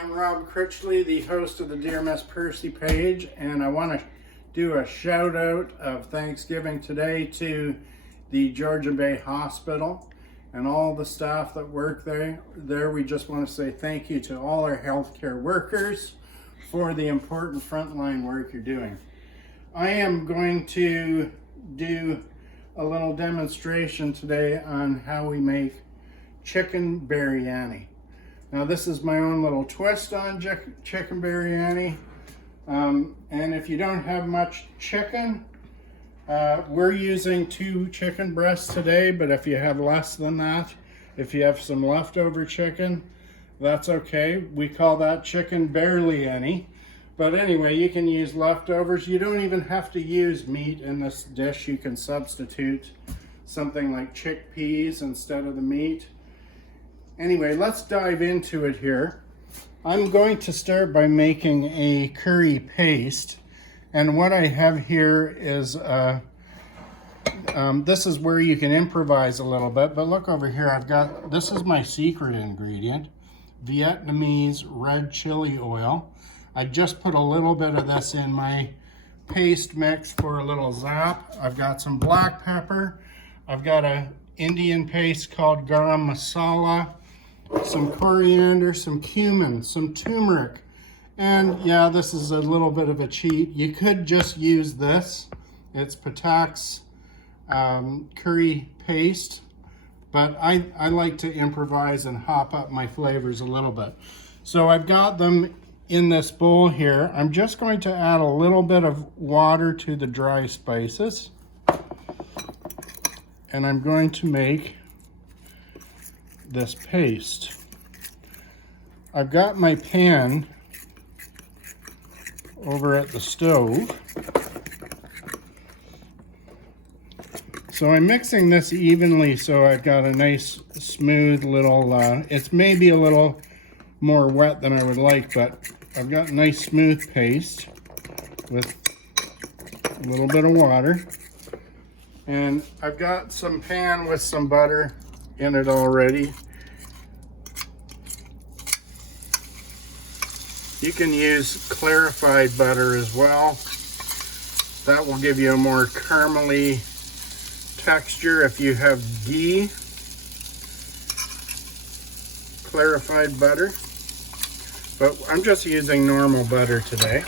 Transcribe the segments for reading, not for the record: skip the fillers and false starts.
I'm Rob Critchley, the host of the Dear Miss Percy page, and I want to do a shout out of Thanksgiving today to the Georgian Bay Hospital and all the staff that work there. We just want to say thank you to all our healthcare workers for the important frontline work you're doing. I am going to do a little demonstration today on how we make chicken biryani. Now this is my own little twist on chicken biryani. And if you don't have much chicken, we're using 2 chicken breasts today, but if you have less than that, if you have some leftover chicken, that's okay. We call that chicken biryani. But anyway, you can use leftovers. You don't even have to use meat in this dish. You can substitute something like chickpeas instead of the meat. Anyway, let's dive into it here. I'm going to start by making a curry paste. And what I have here is, this is where you can improvise a little bit. But look over here, this is my secret ingredient, Vietnamese red chili oil. I just put a little bit of this in my paste mix for a little zap. I've got some black pepper. I've got an Indian paste called garam masala, some coriander, some cumin, some turmeric. And yeah, this is a little bit of a cheat. You could just use this. It's Patak's curry paste, but I like to improvise and hop up my flavors a little bit. So I've got them in this bowl here. I'm just going to add a little bit of water to the dry spices. And I'm going to make this paste. I've got my pan over at the stove. So I'm mixing this evenly so I've got a nice smooth little, it's maybe a little more wet than I would like, but I've got a nice smooth paste with a little bit of water. And I've got some pan with some butter in it already. You can use clarified butter as well. That will give you a more caramely texture. If you have ghee, clarified butter, but I'm just using normal butter today.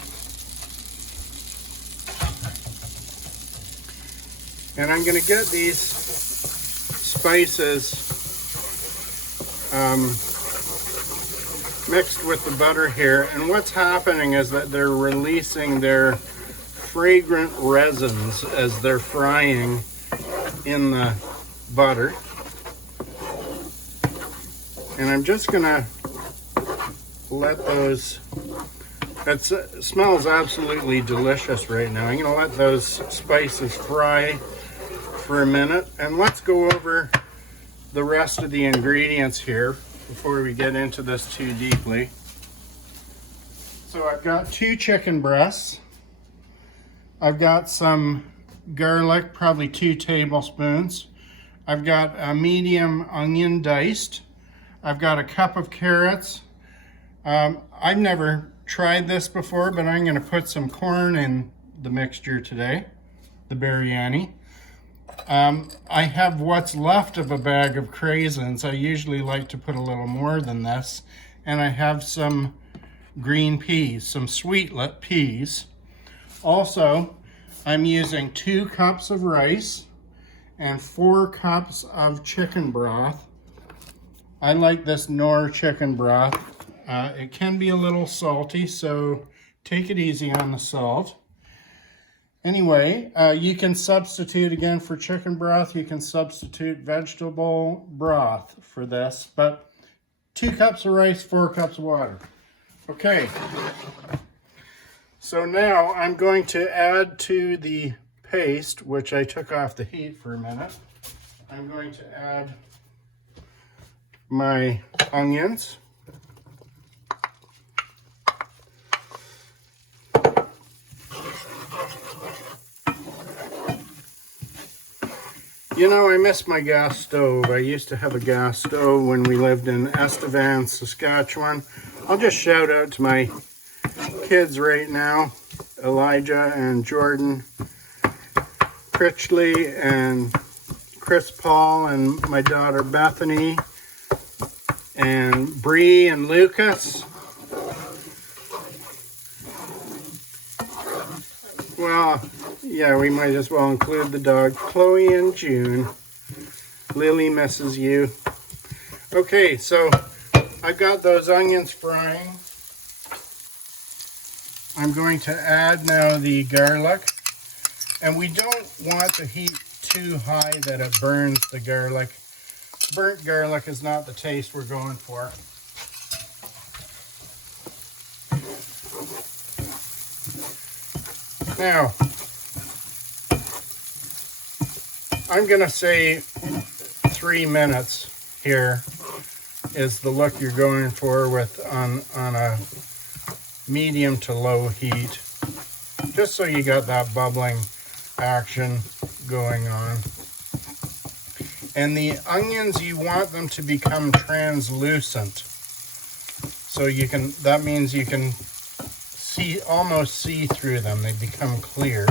And I'm going to get these spices mixed with the butter here. And what's happening is that they're releasing their fragrant resins as they're frying in the butter. And I'm just going to let those, it smells absolutely delicious right now. I'm going to let those spices fry for a minute, and let's go over the rest of the ingredients here before we get into this too deeply. So I've got 2 chicken breasts. I've got some garlic, probably 2 tablespoons. I've got a medium onion diced. I've got a cup of carrots. I've never tried this before, but I'm going to put some corn in the mixture today, the biryani. I have what's left of a bag of craisins. I usually like to put a little more than this. And I have some green peas, some sweetlet peas. Also, I'm using 2 cups of rice and 4 cups of chicken broth. I like this Knorr chicken broth. It can be a little salty, so take it easy on the salt. Anyway, you can substitute, again, for chicken broth, you can substitute vegetable broth for this, but 2 cups of rice, 4 cups of water. Okay, so now I'm going to add to the paste, which I took off the heat for a minute. I'm going to add my onions. You know, I miss my gas stove. I used to have a gas stove when we lived in Estevan, Saskatchewan. I'll just shout out to my kids right now, Elijah and Jordan, Critchley and Chris Paul, and my daughter Bethany, and Bree and Lucas. Well, yeah, we might as well include the dog, Chloe and June. Lily misses you. Okay, so I got those onions frying. I'm going to add now the garlic. And we don't want the heat too high that it burns the garlic. Burnt garlic is not the taste we're going for. Now, I'm going to say 3 minutes here is the look you're going for with on a medium to low heat, just so you got that bubbling action going on. And the onions, you want them to become translucent, so you can, that means you can see, almost see through them. They become clear.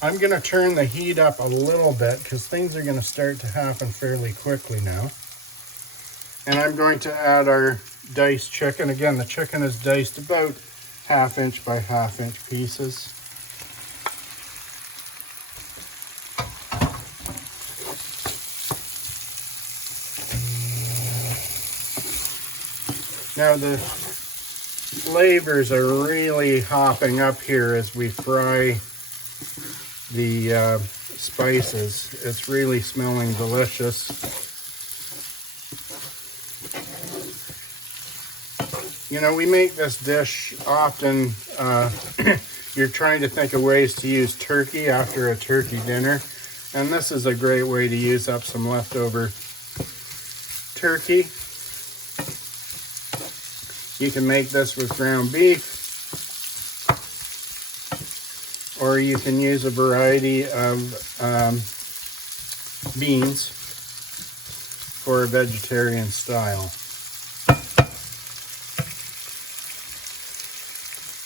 I'm going to turn the heat up a little bit because things are going to start to happen fairly quickly now. And I'm going to add our diced chicken. Again, the chicken is diced about 1/2 inch by 1/2 inch pieces. Now the flavors are really hopping up here as we fry the spices. It's really smelling delicious. You know, we make this dish often, you're trying to think of ways to use turkey after a turkey dinner, and this is a great way to use up some leftover turkey. You can make this with ground beef, or you can use a variety of beans for a vegetarian style.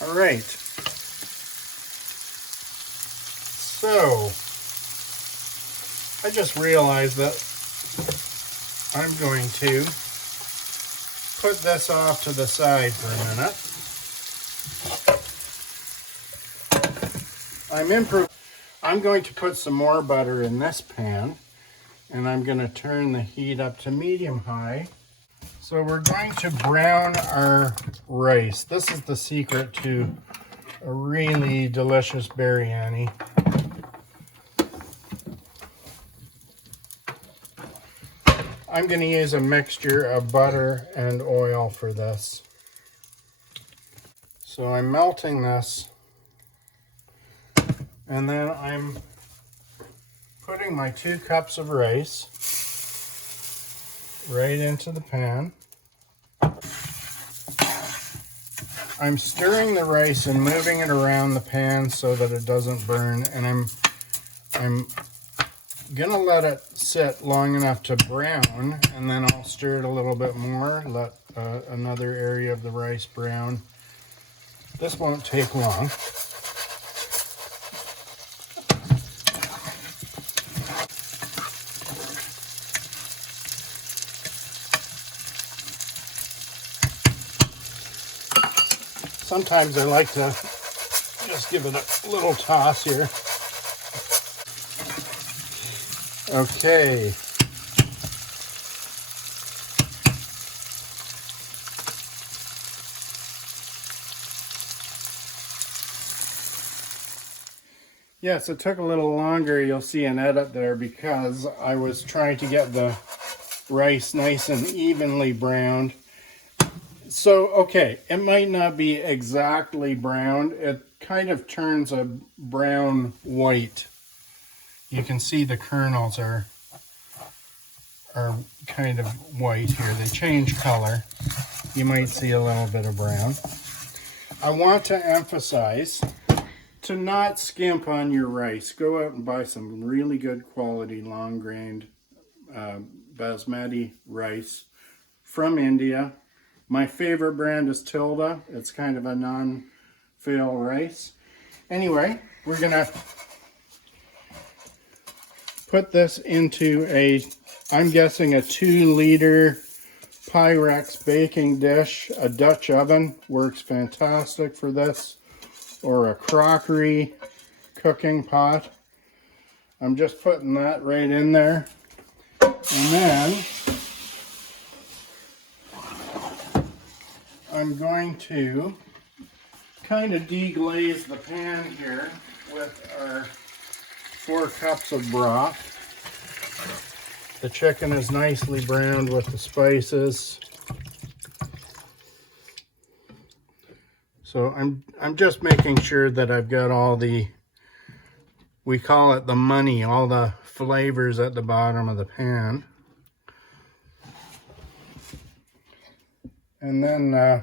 All right, so I just realized that I'm going to put this off to the side for a minute. I'm going to put some more butter in this pan, and I'm going to turn the heat up to medium-high. So we're going to brown our rice. This is the secret to a really delicious biryani. I'm going to use a mixture of butter and oil for this. So I'm melting this, and then I'm putting my 2 cups of rice right into the pan. I'm stirring the rice and moving it around the pan so that it doesn't burn, and I'm gonna let it sit long enough to brown, and then I'll stir it a little bit more, let another area of the rice brown. This won't take long. Sometimes I like to just give it a little toss here. Okay. Yes, it took a little longer, you'll see an edit there, because I was trying to get the rice nice and evenly browned. So, okay, it might not be exactly browned. It kind of turns a brown white. You can see the kernels are kind of white here. They change color. You might see a little bit of brown. I want to emphasize to not skimp on your rice, go out and buy some really good quality long-grained basmati rice from India. My favorite brand is Tilda. It's kind of a non-fail rice. Anyway, we're gonna put this into a, I'm guessing a 2-liter Pyrex baking dish. A Dutch oven works fantastic for this, or a crockery cooking pot. I'm just putting that right in there. And then I'm going to kind of deglaze the pan here with our 4 cups of broth. The chicken is nicely browned with the spices. So I'm just making sure that I've got all the, we call it the money, all the flavors at the bottom of the pan. And then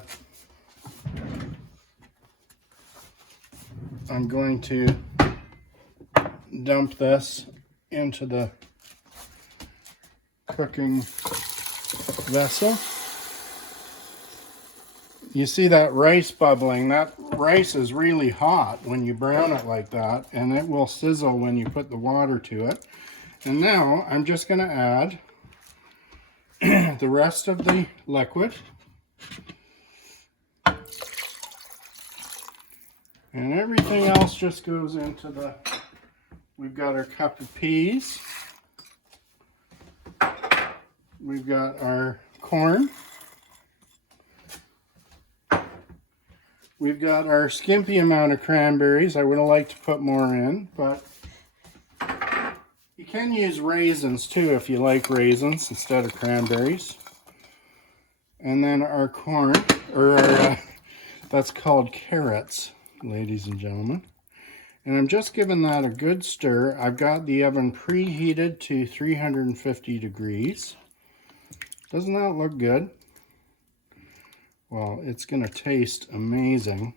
I'm going to dump this into the cooking vessel. You see that rice bubbling? That rice is really hot when you brown it like that, and it will sizzle when you put the water to it. And now I'm just going to add the rest of the liquid. And everything else just goes into the, we've got our cup of peas. We've got our corn. We've got our skimpy amount of cranberries. I would have liked to put more in, but you can use raisins too if you like raisins instead of cranberries. And then our corn, or our, that's called carrots, ladies and gentlemen. And I'm just giving that a good stir. I've got the oven preheated to 350 degrees. Doesn't that look good? Well, it's going to taste amazing.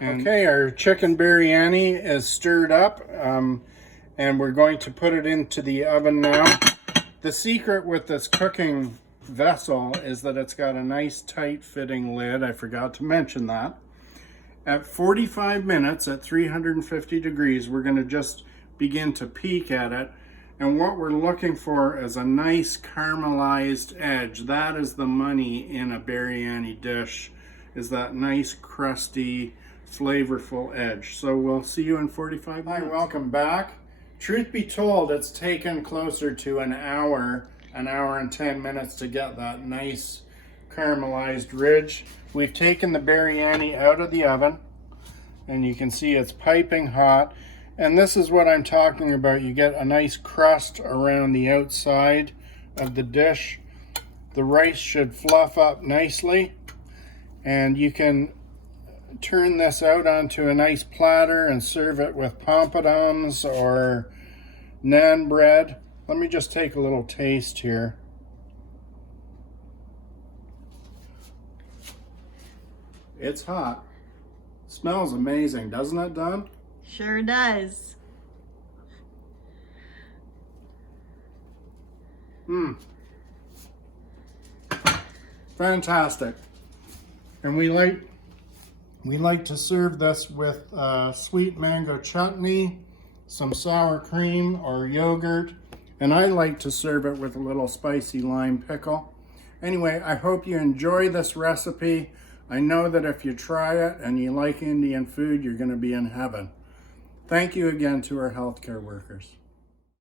And okay, our chicken biryani is stirred up, and we're going to put it into the oven now. The secret with this cooking vessel is that it's got a nice tight fitting lid. I forgot to mention that. At 45 minutes at 350 degrees, we're going to just begin to peek at it. And what we're looking for is a nice caramelized edge. That is the money in a biryani dish, is that nice crusty, flavorful edge. So we'll see you in 45 minutes. Hi, welcome back. Truth be told, it's taken closer to an hour and 10 minutes to get that nice caramelized ridge. We've taken the biryani out of the oven, and you can see it's piping hot. And this is what I'm talking about. You get a nice crust around the outside of the dish. The rice should fluff up nicely, and you can turn this out onto a nice platter and serve it with pampardons or naan bread. Let me just take a little taste here. It's hot. Smells amazing, doesn't it, Dawn? Sure does. Fantastic. And we like to serve this with sweet mango chutney, some sour cream or yogurt, and I like to serve it with a little spicy lime pickle. Anyway, I hope you enjoy this recipe. I know that if you try it and you like Indian food, you're going to be in heaven. Thank you again to our healthcare workers.